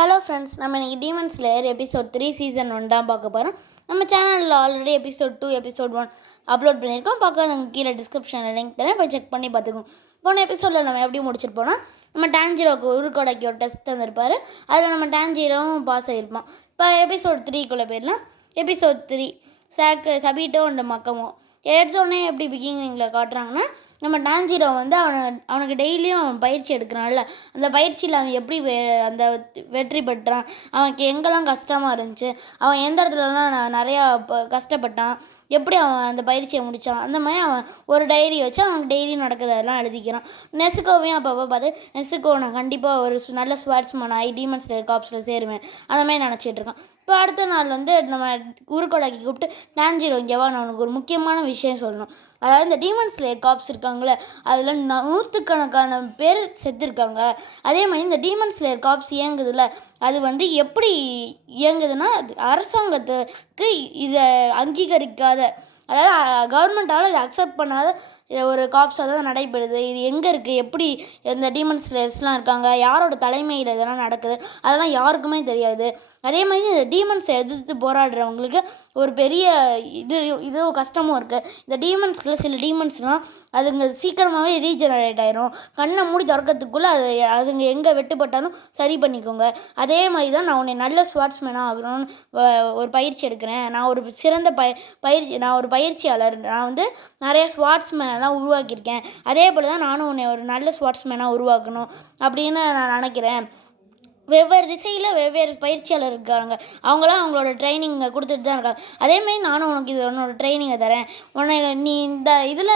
Hello friends, நம்ம இன்றைக்கி demon slayer episode 3 season 1 தான் பார்க்க போகிறோம். நம்ம சேனலில் ஆல்ரெடி எபிசோட் 2 எபிசோட் 1 அப்லோட் பண்ணியிருக்கோம். பார்க்காதவங்க கீழே டிஸ்கிரிப்ஷனில் லிங்க் தரேன், போய் செக் பண்ணி பார்த்துக்கோங்க. போன எபிசோடில் நம்ம எப்படி முடிச்சிருப்போம்னா, நம்ம டான்ஜிரோவுக்கு உருக்கொடைக்கு ஒரு டெஸ்ட் தந்திருப்பார். அதில் நம்ம டான்ஜிரோவும் பாஸ் ஆகிருப்போம். இப்போ எபிசோட் 3க்குள்ளே போயிடலாம். எபிசோட் 3 சபீட்டோ அண்ட் மக்கமோ எடுத்தோடனே எப்படி பிகினிங்கில் காட்டுறாங்கன்னா, நம்ம டான்ஜிரோ வந்து அவனுக்கு டெய்லியும் பயிற்சி எடுக்கிறான்ல, அந்த பயிற்சியில் அவன் எப்படி அந்த வெற்றி பெற்றான், அவனுக்கு எங்கெல்லாம் கஷ்டமாக இருந்துச்சு, அவன் எந்த இடத்துலலாம் நிறையா கஷ்டப்பட்டான், எப்படி அவன் அந்த பயிற்சியை முடித்தான், அந்த மாதிரி அவன் ஒரு டைரி வச்சு அவனுக்கு டெய்லியும் நடக்கிறதெல்லாம் எழுதிக்கிறான். நெசுக்கோவையும் அப்பப்போ பார்த்து, நெசுக்கோ நான் கண்டிப்பாக ஒரு நல்ல ஸ்வாட்ஸ்மேன் ஆகி டீமன் ஸ்லேயர் கார்ப்ஸில் சேருவேன், அந்த மாதிரி நினச்சிட்டு இருக்கான். இப்போ அடுத்த நாள் வந்து நம்ம உருக்கொடைக்கு கூப்பிட்டு, டான்ஜிரோ இங்கேவா, நான் உனக்கு ஒரு முக்கியமான விஷயம் சொல்லணும். அதாவது இந்த டீமன் ஸ்லேயர் கார்ப்ஸ் இருக்காங்களே, அதில் நூற்றுக்கணக்கான பேர் செத்துருக்காங்க. அதே மாதிரி இந்த டீமன் ஸ்லேயர் கார்ப்ஸ் இயங்குதில்ல, அது வந்து எப்படி இயங்குதுன்னா, அரசாங்கத்துக்கு இதை அங்கீகரிக்காத, அதாவது கவர்மெண்ட்டால் இதை அக்செப்ட் பண்ணாத ஒரு காப்ஸாக தான் நடைபெறுது. இது எங்கே இருக்குது, எப்படி இந்த டீமன் ஸ்லேயர்ஸ்லாம் இருக்காங்க, யாரோட தலைமையில் இதெல்லாம் நடக்குது, அதெல்லாம் யாருக்குமே தெரியாது. அதே மாதிரி இந்த டீமன்ஸை எதிர்த்து போராடுறவங்களுக்கு ஒரு பெரிய இது கஷ்டமும் இருக்குது. இந்த டீமன்ஸில் சில டீமன்ஸ்லாம் அதுங்க சீக்கிரமாகவே ரீஜெனரேட் ஆயிரும். கண்ணை மூடி திறக்கிறதுக்குள்ளே அதுங்க எங்கே வெட்டுப்பட்டாலும் சரி பண்ணிக்கோங்க. அதே மாதிரி தான் நான் உன்னை நல்ல ஸ்வாட்ஸ்மேனாக ஆகணும்னு ஒரு பயிற்சி எடுக்கிறேன். நான் ஒரு சிறந்த நான் ஒரு பயிற்சியாளர். நான் வந்து நிறைய ஸ்வாட்ஸ்மேனெல்லாம் உருவாக்கியிருக்கேன். அதே போல் தான் நானும் உன்னை ஒரு நல்ல ஸ்வாட்ஸ்மேனாக உருவாக்கணும் அப்படின்னு நான் நினைக்கிறேன். வெவ்வேறு திசையில் வெவ்வேறு பயிற்சியாளர் இருக்காங்க. அவங்களாம் அவங்களோட ட்ரைனிங்கை கொடுத்துட்டு தான் இருக்காங்க. அதேமாதிரி நானும் உனக்கு இது உன்னோட ட்ரைனிங்கை தரேன். நீ இந்த இதில்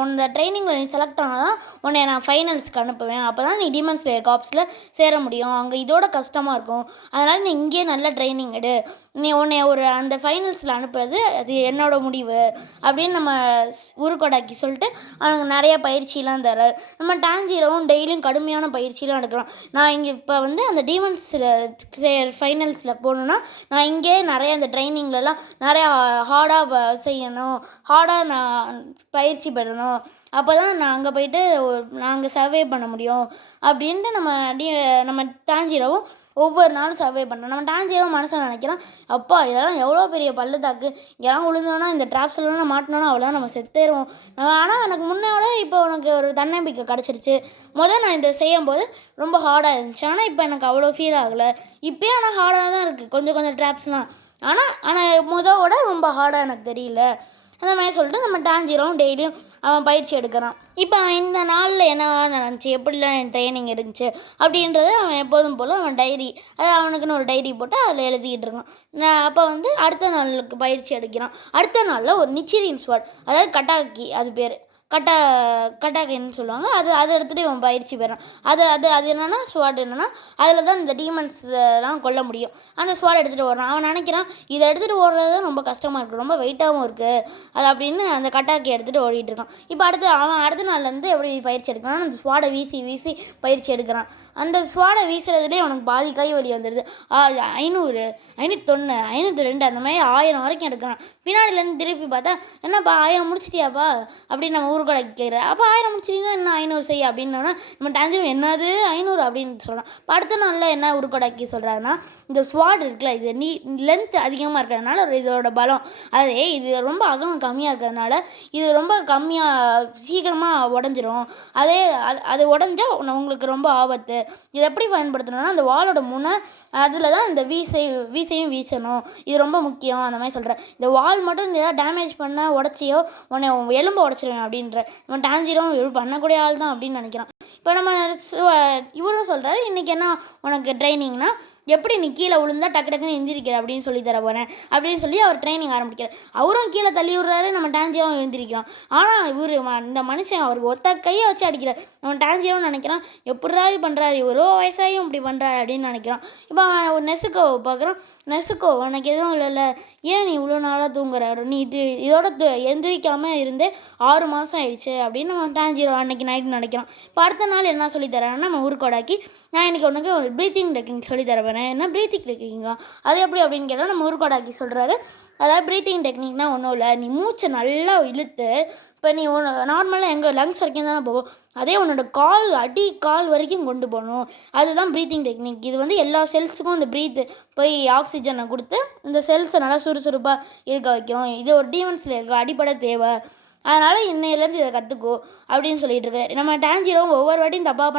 உன்னோட ட்ரைனிங்கில் நீ செலக்ட் ஆனால் தான் உன்னை நான் ஃபைனல்ஸ்க்கு அனுப்புவேன். அப்போ தான் நீ டீமன் ஸ்லேயர் கார்ப்ஸில் சேர முடியும். அங்கே இதோட கஷ்டமாக இருக்கும். அதனால் நீ இங்கேயே நல்ல ட்ரைனிங் எடு. உன்னை ஒரு அந்த ஃபைனல்ஸில் அனுப்புறது அது என்னோடய முடிவு அப்படின்னு நம்ம உருக்கொடைக்கு சொல்லிட்டு அவனுக்கு நிறைய பயிற்சியெலாம் தர்றார். நம்ம டான்ஜிரோவும் டெய்லியும் கடுமையான பயிற்சியெலாம் எடுக்கிறோம். நான் இங்கே இப்போ வந்து அந்த டீமன்ஸில் ஃபைனல்ஸில் போகணுன்னா நான் இங்கே நிறைய அந்த ட்ரைனிங்லலாம் நிறையா ஹார்டாக செய்யணும், ஹார்டாக நான் பயிற்சி பெறணும். அப்போ தான் நான் அங்கே போயிட்டு நாங்கள் சர்வே பண்ண முடியும் அப்படின்ட்டு நம்ம டான்ஜிரோவும் ஒவ்வொரு நாளும் சர்வே பண்ணுறோம். நம்ம டான்ஜிரோ மனசில் நினைக்கிறோம், அப்பா இதெல்லாம் எவ்வளோ பெரிய பள்ளத்தாக்கு, இங்கெல்லாம் விழுந்தோன்னா இந்த ட்ராப்ஸ்லாம் மாட்டினோன்னா அவ்வளோ நம்ம செத்துருவோம். ஆனால் எனக்கு முன்னோட இப்போ உனக்கு ஒரு தன்னம்பிக்கை கிடச்சிருச்சு. நான் இதை செய்யும்போது ரொம்ப ஹார்டாக இருந்துச்சு, ஆனால் இப்போ எனக்கு அவ்வளோ ஃபீல் ஆகலை. இப்போயே ஆனால் ஹார்டாக தான் இருக்குது கொஞ்சம் ட்ராப்ஸ்லாம். ஆனால் முதோட ரொம்ப ஹார்டாக எனக்கு தெரியல. அந்த மாதிரி சொல்லிட்டு நம்ம டான்ஜிரோவும் டெய்லியும் அவன் பயிற்சி எடுக்கிறான். இப்போ இந்த நாளில் என்ன நடந்துச்சு, எப்படிலாம் என் ட்ரைனிங் இருந்துச்சு அப்படின்றத அவன் எப்போதும் போல் அவன் டைரி, அவனுக்குன்னு ஒரு டைரி போட்டு அதில் எழுதிக்கிட்டு இருக்கான். அப்போ வந்து அடுத்த நாளுக்கு பயிற்சி எடுக்கிறான். அடுத்த நாளில் ஒரு நிச்சிரின் ஸ்வாட், அதாவது கட்டாக்கி, அது பேர் கட்டாக்கின்னு சொல்லுவாங்க. அதை எடுத்துகிட்டு இவன் பயிற்சி பெறான். அது என்னென்னா ஸ்வாட் என்னென்னா அதில் தான் இந்த டீமன்ஸ்லாம் கொல்ல முடியும். அந்த ஸ்வாட் எடுத்துகிட்டு ஓடுறான். அவன் நினைக்கிறான் இதை எடுத்துகிட்டு ஓடுறது தான் ரொம்ப கஷ்டமாக இருக்குது, ரொம்ப வெயிட்டாகவும் இருக்குது அது அப்படின்னு அந்த கட்டாக்கி எடுத்துகிட்டு ஓடிட்டு இருக்கான். இப்போ அவன் அடுத்த நாள்லேருந்து எப்படி பயிற்சி எடுக்கிறான், அந்த ஸ்வாடை வீசி பயிற்சி எடுக்கிறான். அந்த ஸ்வாடை வீசுறதுலேயே அவனுக்கு பாதி கை வலி வந்துடுது. 500, 501, 502 அந்த மாதிரி 1000 வரைக்கும் எடுக்கிறான். பின்னாடிலேருந்து திருப்பி பார்த்தா, என்னப்பா 1000 முடிச்சிட்டியாப்பா அப்படின்னு நம்ம ஊருக்கொடைக்கு கேட்குறேன். அப்போ 1000 முடிச்சிட்டிங்கன்னா என்ன 500 செய்ய அப்படின்னோன்னா நம்ம டான்ஜிரோ என்னது 500 அப்படின்னு சொல்கிறான். இப்போ அடுத்த நாளில் என்ன ஊருக்கொடைக்கு சொல்கிறாங்கன்னா, இந்த ஸ்வாட் இருக்குல்ல, இது லென்த் அதிகமாக இருக்கிறதுனால இதோட பலம், இது ரொம்ப அகலம் கம்மியாக இருக்கிறதுனால இது ரொம்ப கம்மியாக சீக்கிரமாக உடஞ்சிரும். அது உடஞ்சா உங்களுக்கு ரொம்ப ஆபத்து. இதை எப்படி பயன்படுத்தணும்னா, அந்த வாளோட முனை அதில் தான் இந்த வீசையும் வீசணும், இது ரொம்ப முக்கியம் அந்த மாதிரி சொல்கிறேன். இந்த வால் மட்டும் ஏதாவது டேமேஜ் பண்ண உடச்சியோ உன்னை எலும்பை உடச்சிருவேன் அப்படின்ற நம்ம டான்ஜிரோவும் இவரு பண்ணக்கூடிய ஆள் தான் அப்படின்னு நினைக்கிறான். இப்போ நம்ம இவரும் சொல்கிறாரு, இன்றைக்கி என்ன உனக்கு ட்ரைனிங்னா எப்படி நீ கீழே விழுந்தா டக்குன்னு எந்திரிக்கிற அப்படின்னு சொல்லி தர போகிறேன் அப்படின்னு சொல்லி அவர் ட்ரைனிங் ஆரம்பிக்கிறார். அவரும் கீழே தள்ளி விடுறாரு, நம்ம டான்ஜிரோவும் எழுந்திரிக்கிறான். ஆனால் இந்த மனுஷன் அவருக்கு ஒத்த கையை வச்சு அடிக்கிறார். நம்ம டான்ஜிரோவும் நினைக்கிறான், எப்படா இது பண்ணுறாரு, இவரோ வயசாகியும் இப்படி பண்ணுறாரு அப்படின்னு நினைக்கிறான். இப்போ அவன் ஒரு நெசுக்கோவை பார்க்குறான். நெசுக்கோ உனக்கு எதுவும் இல்லைல்ல, ஏன் நீ இவ்வளோ நாளாக தூங்குறாரு, நீ இதோட எந்திரிக்காமல் இருந்து 6 மாதம் மாதம் ஆயிடுச்சு அப்படின்னு நம்ம டான்ஜிரோ அன்றைக்கி நைட்டு நினைக்கிறோம். இப்போ அடுத்த நாள் என்ன சொல்லித்தரேன்னா நம்ம ஊருக்கோடாக்கி நான் இன்றைக்கி உனக்கு ஒரு ப்ரீத்திங் டெக்னிக் சொல்லித்தரேன். என்ன ப்ரீத்திங் டெக்னிக்கா அது எப்படி அப்படின்னு கேட்டால் நம்ம ஊருக்கோடாக்கி சொல்கிறாரு. அதாவது ப்ரீத்திங் டெக்னிக்னால் ஒன்றும் இல்லை, நீ மூச்சை நல்லா இழுத்து இப்போ நீ நார்மலாக எங்கள் லங்ஸ் வரைக்கும் தானே போகும், அதே உன்னோட கால் வரைக்கும் கொண்டு போகணும். அதுதான் ப்ரீத்திங் டெக்னிக். இது வந்து எல்லா செல்ஸுக்கும் இந்த போய் ஆக்சிஜனை கொடுத்து இந்த செல்ஸை நல்லா சுறுசுறுப்பாக இருக்க வைக்கும். இது ஒரு டீமன்ஸில் இருக்க அடிப்படை தேவை. அதனால் இன்னையிலேருந்து இதை கற்றுக்கோ அப்படின்னு சொல்லிட்டு இருக்காரு. நம்ம டான்ஜிரோவும் ஒவ்வொரு வாட்டியும் தப்பாக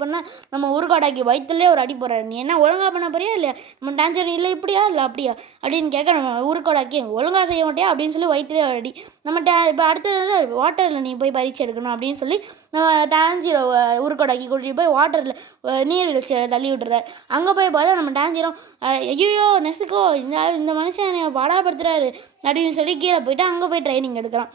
பண்ண நம்ம ஊருக்காடாக்கி வயிற்றுலேயே ஒரு அடி போடுறாரு. நீ என்ன ஒழுங்காக பண்ண போறியா இல்லையா? நம்ம டான்ஜிரோ இல்லை இப்படியா இல்லை அப்படியா அப்படின்னு கேட்க நம்ம ஊருக்காடாக்கி ஒழுங்காக செய்ய மாட்டியா அப்படின்னு சொல்லி வயிற்றுலேயே ஒரு அடி. நம்ம இப்போ அடுத்த வாட்டரில் நீ போய் பறிச்சு எடுக்கணும் அப்படின்னு சொல்லி நம்ம டான்ஜிரோ ஊருக்காடாக்கி கூட்டிகிட்டு போய் வாட்டரில் நீர்வீழ்ச்சியில் தள்ளி விட்டுறாரு. அங்கே போய் பார்த்தா நம்ம டான்ஜிரோ ஐயோ நெசுக்கோ இந்த மனுஷன் என்னை பாடாப்படுத்துறாரு அப்படின்னு சொல்லி கீழே போயிட்டு அங்கே போய் ட்ரைனிங் எடுக்கிறான்.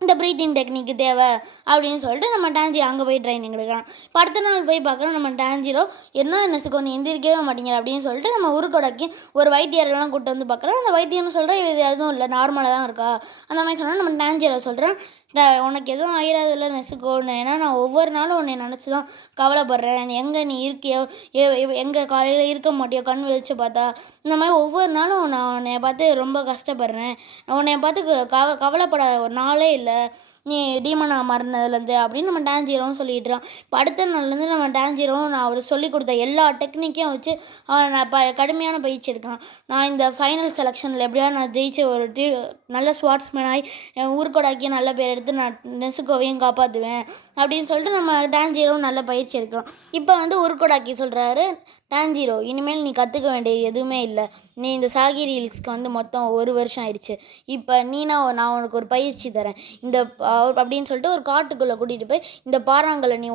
இந்த ப்ரீத்திங் டெக்னிக்கு தேவை அப்படின்னு சொல்லிட்டு நம்ம டான்ஜிரோ அங்கே போய் ட்ரைனிங் எடுக்கலாம். இப்போ அடுத்த நாள் போய் பார்க்குறோம் நம்ம டான்ஜிரோ என்ன நெசுக்கோ நீ எந்திரிக்கவே மாட்டேங்கிற அப்படின்னு சொல்லிட்டு நம்ம ஊருக்கோடாக்கி ஒரு வைத்தியரெல்லாம் கூப்பிட்டு வந்து பார்க்குறோம். அந்த வைத்தியர்னு சொல்கிறேன் இது எதுவும் இல்லை நார்மலாக தான் இருக்கா அந்த மாதிரி சொன்னால் நம்ம டான்ஜிரோ சொல்கிறேன் உனக்கு எதுவும் ஆயிராதில்ல நெசுக்கோன்னு, ஏன்னா நான் ஒவ்வொரு நாளும் உன்னை நினச்சி தான் கவலைப்படுறேன். எங்கே நீ இருக்கியோ எங்கே காலையில் இருக்க மாட்டியோ கண் விழிச்சு பார்த்தா இந்த மாதிரி ஒவ்வொரு நாளும் நான் உன்னை பார்த்து ரொம்ப கஷ்டப்படுறேன். உன்னை பார்த்து கவலைப்பட ஒரு நாளே இல்லை நீ டீமனாக மாறினதுலேருந்து அப்படின்னு நம்ம டான்ஜிரோவும் சொல்லிட்டுறான். இப்போ அடுத்த நாள்லேருந்து நம்ம டான்ஜிரோவும் நான் அவர் சொல்லிக் கொடுத்த எல்லா டெக்னிக்கையும் வச்சு நான் கடுமையான பயிற்சி எடுக்கிறான். நான் இந்த ஃபைனல் செலெக்ஷனில் எப்படியா நான் ஜெயிச்சு ஒரு நல்ல ஸ்வாட்ஸ்மேன் ஆகி என் ஊருக்கோடாக்கி நல்ல பேர் எடுத்து நான் நெசுக்கோவையும் காப்பாற்றுவேன் அப்படின்னு சொல்லிட்டு நம்ம டான்ஜிரோவும் நல்ல பயிற்சி எடுக்கிறோம். இப்போ வந்து ஊருக்கோடாக்கி சொல்கிறாரு டான்ஜிரோ இனிமேல் நீ கற்றுக்க வேண்டிய எதுவுமே இல்லை, நீ இந்த சாகிரி ஹில்ஸ்க்கு வந்து மொத்தம் 1 வருஷம் ஆயிடுச்சு. இப்போ நான் உனக்கு ஒரு பயிற்சி தரேன் இந்த அப்படின்னு சொல்லிட்டு ஒரு காட்டுக்குள்ளே கூட்டிகிட்டு போய் இந்த பாறாங்களை நீ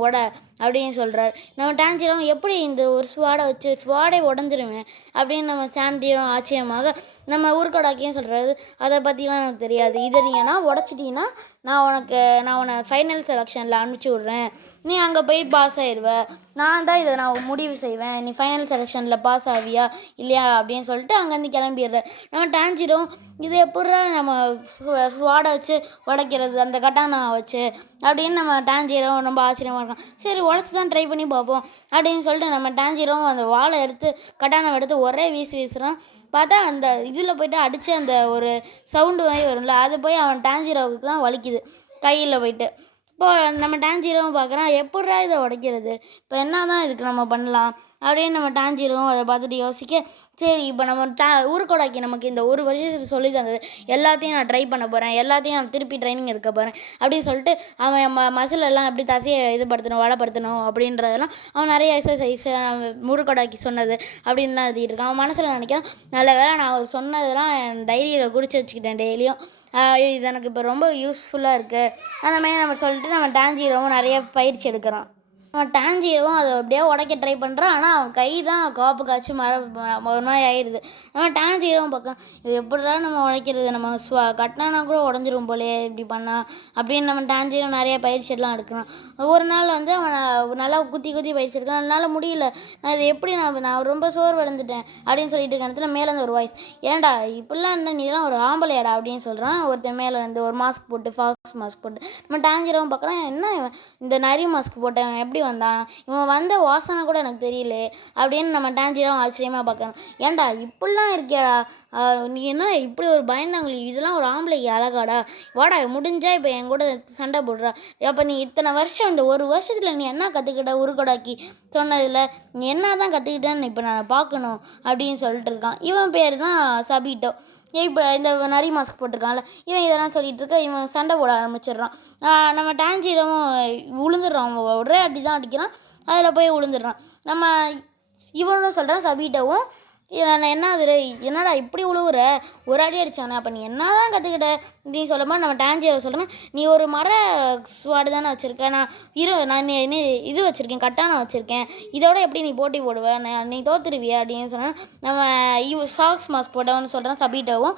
அப்படின்னு சொல்கிறார். நம்ம டான்ஜிரோ எப்படி இந்த ஒரு ஸ்வாடை உடஞ்சிருவேன் அப்படின்னு நம்ம டான்ஜிரோ ஆச்சரியமாக நம்ம ஊருக்கோடாக்கியும் சொல்கிறாரு அதை பற்றிலாம் எனக்கு தெரியாது, இதை நீ உடச்சிட்டிங்கன்னா நான் உன்னை ஃபைனல் செலெக்ஷனில் அனுப்பிச்சி விட்றேன், நீ அங்கே போய் பாஸ் ஆயிடுவ, நான் முடிவு செய்வேன், நீ ஃபைனல் செலெக்ஷனில் பாஸ் ஆவியா இல்லையா அப்படின்னு சொல்லிட்டு அங்கேருந்து கிளம்பிடுறேன். நம்ம டான்ஜிரோ இது எப்பட்றா நம்ம ஸ்வாடை வச்சு உடைக்கிறது அந்த கட்டானா வச்சு அப்படின்னு நம்ம டான்ஜிரோ ரொம்ப ஆச்சரியமாக இருக்கான். சரி உடச்சி தான் ட்ரை பண்ணி பார்ப்போம் அப்படின்னு சொல்லிட்டு நம்ம டான்ஜிரோவும் அந்த வாழை எடுத்து கட்டானை எடுத்து ஒரே வீசுகிறான். பார்த்தா அந்த இதில் போய்ட்டு அடித்து அந்த ஒரு சவுண்டு மாதிரி வரும்ல அது போய் அவன் டான்ஜிரோவுக்கு தான் வலிக்குது கையில் போய்ட்டு. இப்போது நம்ம டான்ஜிரோவும் பார்க்குறான் எப்பட்றா இதை உடைக்கிறது, இப்போ என்ன தான் இதுக்கு நம்ம பண்ணலாம் அப்படின்னு நம்ம டான்ஜிரோவும் அதை பார்த்துட்டு யோசிக்க சரி இப்போ நம்ம ஊருக்கோடாக்கி நமக்கு இந்த 1 வருஷத்துக்கு சொல்லி தந்தது எல்லாத்தையும் நான் ட்ரை பண்ண போகிறேன், எல்லாத்தையும் நான் திருப்பி ட்ரைனிங் எடுக்க போகிறேன் அப்படின்னு சொல்லிட்டு அவன் மசில் எல்லாம் எப்படி தசையை வளப்படுத்தணும் அப்படின்றதெல்லாம் அவன் நிறைய எக்ஸசைஸ் ஊருக்கோடாக்கி சொன்னது அப்படின்லாம் எழுதிட்டு இருக்கான். அவன் மனசில் நினைக்கிறான் நல்ல வேளை நான் அவர் சொன்னதெல்லாம் என் டைரியில் குறித்து வச்சுக்கிட்டேன் டெய்லியும், இது எனக்கு இப்போ ரொம்ப யூஸ்ஃபுல்லாக இருக்குது அந்த மாதிரி நம்ம சொல்லிட்டு நம்ம டான்ஜிரோவும் நிறைய பயிற்சி எடுக்கிறான். அவன் டான்ஜிரோவும் அதை அப்படியே உடைக்க ட்ரை பண்ணுறான். ஆனால் அவன் கை தான் காப்பு காய்ச்சி ஒரு மாதிரி ஆயிடுது. அவன் டான்ஜிரோவும் பார்க்கலாம் இது எப்படிடா நம்ம உடைக்கிறது, நம்ம கட்டினா கூட உடஞ்சிரும் போலே இப்படி பண்ணால் அப்படின்னு நம்ம டான்ஜிரோ நிறைய பயிற்சி எல்லாம் எடுக்கிறான். ஒரு நாள் வந்து அவனை நல்லா குத்தி பயிற்சி எடுக்கிறான். என்னால் முடியல, நான் இது எப்படி நான் ரொம்ப சோர்வடைஞ்சிட்டேன் அப்படின்னு சொல்லிட்டு இருக்க இடத்துல மேலேருந்து ஒரு வாய்ஸ் ஏன்டா இப்படிலாம் இருந்தால் நீ இதெல்லாம் ஒரு ஆம்பளையாடா அப்படின்னு சொல்கிறான். ஒருத்தன் மேலேருந்து ஒரு மாஸ்க் போட்டு ஃபாக்ஸ் மாஸ்க் போட்டு நம்ம டான்ஜிரோவும் பார்க்குறான் என்ன இந்த நரி மாஸ்க் போட்டவன் எப்படி வந்தான், இவன் வந்த வாசனை கூட எனக்கு தெரியல அப்படின்னு நம்ம டான்ஜிரோவும் ஆச்சரியமாக பார்க்குறான். ஏன்டா இப்படிலாம் இருக்கியாடா, நீ என்ன இப்படி ஒரு பயந்தாங்களி, இதெல்லாம் ஒரு ஆம்பளைக்கு அழகாடா, வாடா முடிஞ்சா இப்போ என் கூட சண்டை போடுறா, அப்போ நீ இத்தனை வருஷம் இந்த 1 வருஷத்தில் நீ என்ன கற்றுக்கிட்ட ஊருக்கோடாக்கி சொன்னதில் நீ என்ன தான் கற்றுக்கிட்டேன்னு இப்போ நான் பார்க்கணும் அப்படின்னு சொல்லிட்டு இருக்கான். இவன் பேர் தான் சபீட்டோ. இப்போ இந்த நரி மாஸ்க் போட்டிருக்கான்ல இவன் இதெல்லாம் சொல்லிகிட்டு இருக்க இவன் சண்டை போட ஆரம்பிச்சிடுறான். நம்ம டான்ஜிரோவும் விழுந்துடுறான், ஒரே அடி தான் அடிக்கிறான், அதில் போய் விழுந்துடுறான். நம்ம இவனும் சொல்கிறான் சபீட்டோவும் என்னடா இப்படி உழுவுற, ஒரு அடி அடித்தானே அப்போ நீ என்ன தான் கற்றுக்கிட்ட அப்படின்னு சொல்லும்போது நம்ம டான்ஜிரோ சொல்கிறேன் நீ ஒரு மர ஸ்வாடு தானே வச்சுருக்க, நான் இது வச்சுருக்கேன் கட்டானா வச்சுருக்கேன், இதோட எப்படி நீ போட்டி போடுவேன், நீ தோத்துருவிய அப்படின்னு சொன்னேன். நம்ம ஃபாக்ஸ் மாஸ்க் போட்டவன்னு சொல்கிறேன் சபீட்டோவும்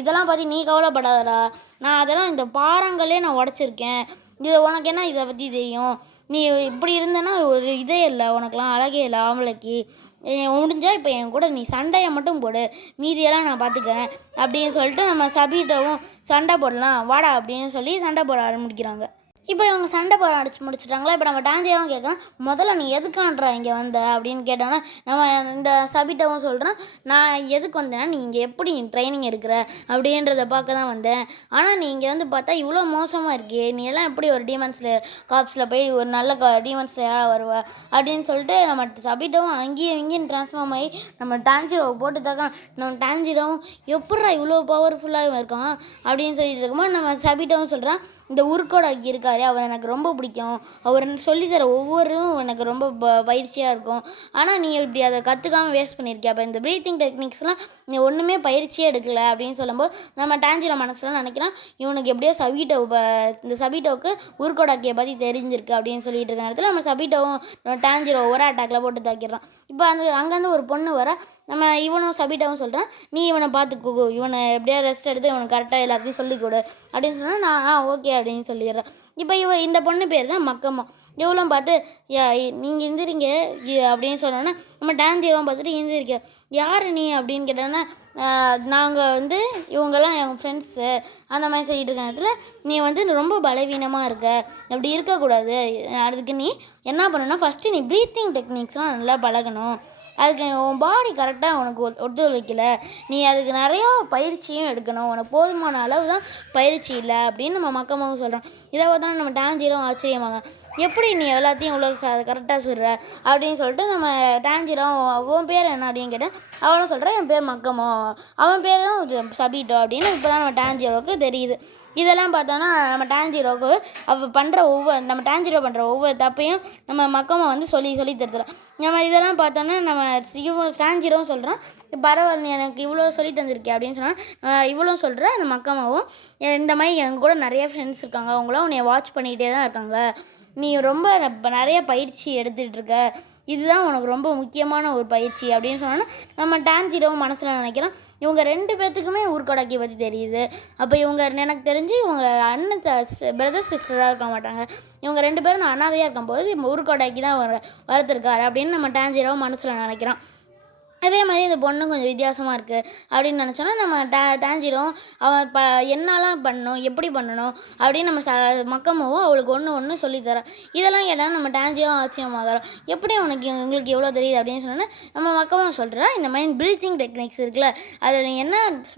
இதெல்லாம் பற்றி நீ கவலைப்படாதடா, நான் அதெல்லாம் இந்த பாறாங்களே நான் உடச்சிருக்கேன், இது உனக்கு என்ன இதை பற்றி தெரியும் நீ இப்படி இருந்தேன்னா ஒரு இதே இல்லை, உனக்குலாம் அழகே இல்லை ஆம்பளைக்கு. முடிஞ்சால் இப்போ என் கூட நீ சண்டையை மட்டும் போடு, மீதியெல்லாம் நான் பார்த்துக்கிறேன் அப்படின்னு சொல்லிட்டு நம்ம சபிகிட்டவும் சண்டை போடலாம் வாடா அப்படின்னு சொல்லி சண்டை போட ஆரம்பிக்கிறாங்க. இப்போ இவங்க சண்டை போட அடிச்சு முடிச்சிட்டாங்களா. இப்போ நம்ம டான்ஜிராவும் கேட்குறோம், முதல்ல நீ எதுக்கான்றா இங்கே வந்த அப்படின்னு கேட்டோன்னா நம்ம இந்த சபிட்டவும் சொல்கிறேன், நான் எதுக்கு வந்தேன்னா நீ இங்கே எப்படி ட்ரைனிங் எடுக்கிற அப்படின்றத பார்க்க தான் வந்தேன். ஆனால் நீ இங்கே வந்து பார்த்தா இவ்வளோ மோசமாக இருக்கே, நீ எல்லாம் எப்படி ஒரு டீமன் ஸ்லேயர் காப்ஸில் போய் ஒரு நல்ல டீமன் ஸ்லேயராக வருவ அப்படின்னு சொல்லிட்டு நம்ம சபிட்டவும் அங்கேயும் இங்கேயும் ட்ரான்ஸ்ஃபார்ம் ஆகி நம்ம டான்ஜிராவை போட்டு தாக்க நம்ம டான்ஜிராவும் எப்பட்றா இவ்வளோ பவர்ஃபுல்லாக இருக்கான் அப்படின்னு சொல்லிட்டு இருக்கும்போது நம்ம சபிட்டவும் சொல்கிறான், இந்த உருக்கோட இருக்காரு அவர் எனக்கு ரொம்ப பிடிக்கும், அவர் சொல்லித்தர ஒவ்வொரும் எனக்கு ரொம்ப பயிற்சியாக இருக்கும். ஆனால் நீ இப்படி அதை கற்றுக்காமல் வேஸ்ட் பண்ணியிருக்கியா, அப்போ இந்த ப்ரீத்திங் டெக்னிக்ஸ்லாம் நீ ஒன்றுமே பயிற்சியே எடுக்கலை அப்படின்னு சொல்லும்போது நம்ம டான்ஜிரோ மனசுலாம் நினைக்கிறான், இவனுக்கு எப்படியோ இந்த சபிட்டோவுக்கு உருக்கோடாக்கியை பற்றி தெரிஞ்சிருக்கு அப்படின்னு சொல்லிட்டு இருக்க நேரத்தில் நம்ம சபிட்டோவும் டான்ஜிரோ ஒரு அட்டாக்ல போட்டு தாக்கிடுறான். இப்போ அங்கேருந்து ஒரு பொண்ணு வர நம்ம இவனும் சபிட்டாவும் சொல்கிறேன், நீ இவனை பார்த்துக்கோ, இவனை எப்படியா ரெஸ்ட் எடுத்து இவனுக்கு கரெக்டாக எல்லாத்தையும் சொல்லிக் கொடு அப்படின்னு சொன்னால் நான் ஓகே அப்படின்னு சொல்லிடுறேன். இப்போ இந்த பொண்ணு பேர் தான் மக்கம்மா. இவ்வளோ பார்த்து நீங்கள் எந்திரிங்க அப்படின்னு சொன்னோன்னே நம்ம டான்ஜிரோவும் பார்த்துட்டு எந்திரிக்க, யார் நீ அப்படின்னு கேட்டோன்னா நாங்கள் இவங்கெல்லாம் என் ஃப்ரெண்ட்ஸு அந்த மாதிரி சொல்லிட்டு இருக்க நேரத்தில் நீ ரொம்ப பலவீனமாக இருக்க, அப்படி இருக்கக்கூடாது, அதுக்கு நீ என்ன பண்ணணும்னா ஃபஸ்ட்டு நீ ப்ரீத்திங் டெக்னிக்ஸ்லாம் நல்லா பழகணும், அதுக்கு உன் பாடி கரெக்டாக உனக்கு ஒத்துழைக்கல, நீ அதுக்கு நிறையா பயிற்சியும் எடுக்கணும், உனக்கு போதுமான அளவு தான் பயிற்சி இல்லை அப்படின்னு நம்ம மக்கமாவும் சொல்கிறோம். இதை பார்த்தா நம்ம டான்ஜிரும் ஆச்சரியமாக, எப்படி நீ எல்லாத்தையும் இவ்வளோ கரெக்டாக சொல்கிற அப்படின்னு சொல்லிட்டு நம்ம டான்ஜிரும் அவன் பேர் என்ன அப்படின்னு கேட்டேன். அவனும் சொல்கிறான் என் பேர் மக்கமோ, அவன் பேரும் சபிட்டோ அப்படின்னு இப்போ தான் நம்ம டான்ஜிரோவுக்கு தெரியுது. இதெல்லாம் பார்த்தோன்னா நம்ம டான்ஜிரோவுக்கு நம்ம டான்ஜிரோ பண்ணுற ஒவ்வொரு தப்பையும் நம்ம மக்கமா சொல்லி தருத்துறோம். நம்ம இதெல்லாம் பார்த்தோன்னா நம்ம டான்ஜிரோவும் சொல்கிறான், பரவாயில்ல எனக்கு இவ்வளோ சொல்லி தந்திருக்கேன் அப்படின்னு சொன்னால் இவ்வளோ சொல்கிற அந்த மக்கமாவும் இந்த மாதிரி எங்கள் கூட நிறைய ஃப்ரெண்ட்ஸ் இருக்காங்க, அவங்களாம் உன்னை வாட்ச் பண்ணிகிட்டே தான் இருக்காங்க, நீ ரொம்ப நிறைய பயிற்சி எடுத்துகிட்டு இருக்க, இதுதான் உனக்கு ரொம்ப முக்கியமான ஒரு பயிற்சி அப்படின்னு சொன்னோன்னா நம்ம டான்ஜிரோவும் மனசில் நினைக்கிறோம், இவங்க 2 பேர்த்துக்குமே உருக்கோடாக்கியை பற்றி தெரியுது. அப்போ இவங்க எனக்கு தெரிஞ்சு இவங்க அண்ணன் பிரதர் சிஸ்டராக இருக்க மாட்டாங்க, இவங்க 2 பேரும் நான் அனாதையாக இருக்கும்போது உருக்கோடாக்கி தான் வளர்த்துருக்காரு அப்படின்னு நம்ம டான்ஜிரோவும் மனசில் நினைக்கிறோம். அதே மாதிரி இந்த பொண்ணும் கொஞ்சம் வித்தியாசமாக இருக்குது அப்படின்னு நினச்சோன்னா நம்ம டான்ஜிரோவும் அவன் என்னெல்லாம் பண்ணணும் எப்படி பண்ணணும் அப்படின்னு நம்ம மக்கமாவும் அவளுக்கு ஒன்று சொல்லித்தரோம். இதெல்லாம் கேட்டால் நம்ம டான்ஜிரோவும் ஆச்சரியமாகறோம், எப்படி உங்களுக்கு எவ்வளோ தெரியுது அப்படின்னு சொன்னோன்னா நம்ம மக்கமாக சொல்கிறேன், இந்த மாதிரி ப்ரீத்திங் டெக்னிக்ஸ் இருக்குல்ல, அதில் நீ என்ன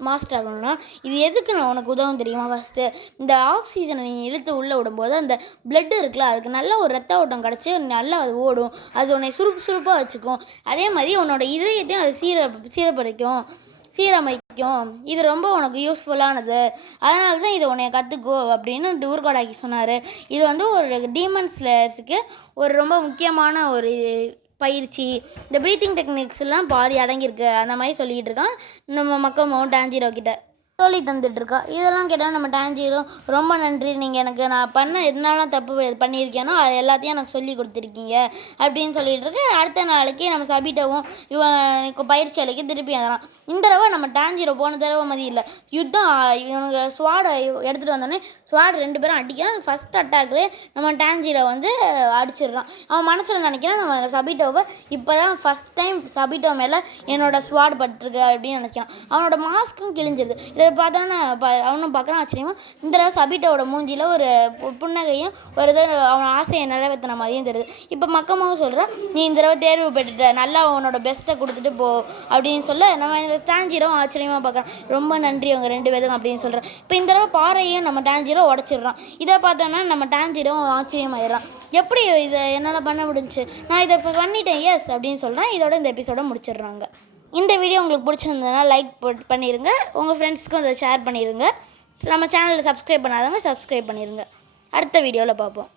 மாஸ்டர் ஆகணும்னா இது எதுக்கு நான் உனக்கு உதவும் தெரியுமா, ஃபஸ்ட்டு இந்த ஆக்சிஜனை நீ இழுத்து உள்ளே விடும்போது அந்த பிளட் இருக்குல்ல அதுக்கு நல்ல ஒரு ரத்த ஓட்டம் கிடச்சி நல்லா அது ஓடும், அது உன்னை சுறுசுறுப்பாக வச்சுக்கும், அதே மாதிரி உன்னோட இதயத்தையும் அது சீரமைக்கும், இது ரொம்ப உனக்கு யூஸ்ஃபுல்லானது, அதனால தான் இதை உன்னை கற்றுக்கோ அப்படின்னு உருக்கோடாக்கி சொன்னார். இது ஒரு டீமன் ஸ்லேயர்ஸுக்கு ஒரு ரொம்ப முக்கியமான ஒரு பயிற்சி, இந்த ப்ரீத்திங் டெக்னிக்ஸ்லாம் பாதி அடங்கியிருக்கு அந்த மாதிரி சொல்லிக்கிட்டு இருக்கான் நம்ம மக்கமும் டான்ஜிரோ கிட்ட சொல்லி தந்துட்டுருக்கா. இதெல்லாம் கேட்டால் நம்ம டான்ஜிரோ ரொம்ப நன்றி, நீங்கள் எனக்கு நான் என்னெல்லாம் தப்பு பண்ணியிருக்கேனோ அது எல்லாத்தையும் எனக்கு சொல்லி கொடுத்துருக்கீங்க அப்படின்னு சொல்லிட்டு இருக்கேன். அடுத்த நாளைக்கு நம்ம சபிட்டவும் இவனுக்கு பயிற்சி அளிக்க திருப்பி வந்துடுறான். இந்த தடவை நம்ம டான்ஜிரோ போன தடவை மாதிரி இல்லை, யுத்தம் இவனுக்கு ஸ்வாடை எடுத்துகிட்டு வந்தோடனே ஸ்வாட் 2 பேரும் அடிக்கிறான். ஃபஸ்ட் அட்டாக்லேயே நம்ம டான்ஜிரோ அடிச்சிடுறான். அவன் மனசில் நினைக்கிறான், நம்ம சபிட்டோவை இப்போ தான் ஃபஸ்ட் டைம் சபிட்டோ மேலே என்னோடய ஸ்வாட் பட்டிருக்கு அப்படின்னு நினச்சான். அவனோட மாஸ்க்கும் கிழிஞ்சிருது. இதை பார்த்தோன்னா அவனும் பார்க்குறான் ஆச்சரியமா. இந்த தடவை சபிட்டோட மூஞ்சியில் ஒரு புன்னகையும் ஒரு அவன் ஆசையை நிறைவேற்றின மாதிரியும் தெரியுது. இப்போ மக்கமாவும் சொல்கிறான், நீ இந்த தடவை தேர்வு பெற்றுட்ட, நல்லா அவனோட பெஸ்ட்டை கொடுத்துட்டு போ அப்படின்னு சொல்ல நம்ம இந்த டான்ஜிரோவும் ஆச்சரியமாக பார்க்குறான், ரொம்ப நன்றி அவங்க 2 பேருக்கும் அப்படின்னு சொல்கிறேன். இப்போ இந்த தடவை பாறையும் நம்ம டான்ஜிரோ உடச்சிடுறான். இதை பார்த்தோன்னா நம்ம டான்ஜிரோவும் ஆச்சரியமாயிடுறான், எப்படி இதை என்னால் பண்ண முடிஞ்சுச்சு, நான் இதை இப்போ பண்ணிட்டேன் எஸ் அப்படின்னு சொல்கிறேன். இதோட இந்த எபிசோட முடிச்சிடுறாங்க. இந்த வீடியோ உங்களுக்கு பிடிச்சிருந்ததுன்னா லைக் பண்ணிடுங்க, உங்கள் ஃப்ரெண்ட்ஸ்க்கும் அதை ஷேர் பண்ணிடுங்க, நம்ம சேனலில் சப்ஸ்கிரைப் பண்ணாதவங்க சப்ஸ்கிரைப் பண்ணிடுங்க. அடுத்த வீடியோவில் பார்ப்போம்.